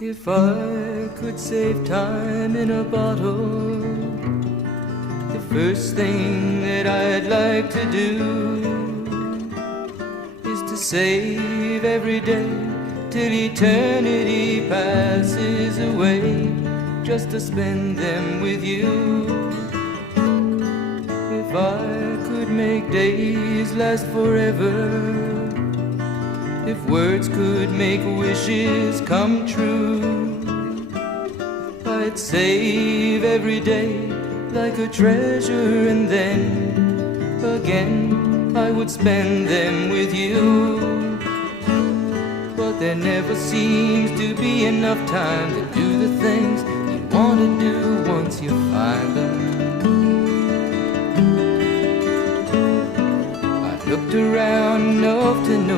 If I could save time in a bottle, the first thing that I'd like to do is to save every day till eternity passes away, just to spend them with you. If I could make days last forever, if words could make wishes come true, I'd save every day like a treasure, and then again I would spend them with you. But there never seems to be enough time to do the things you want to do once you find them. I've looked around enough to know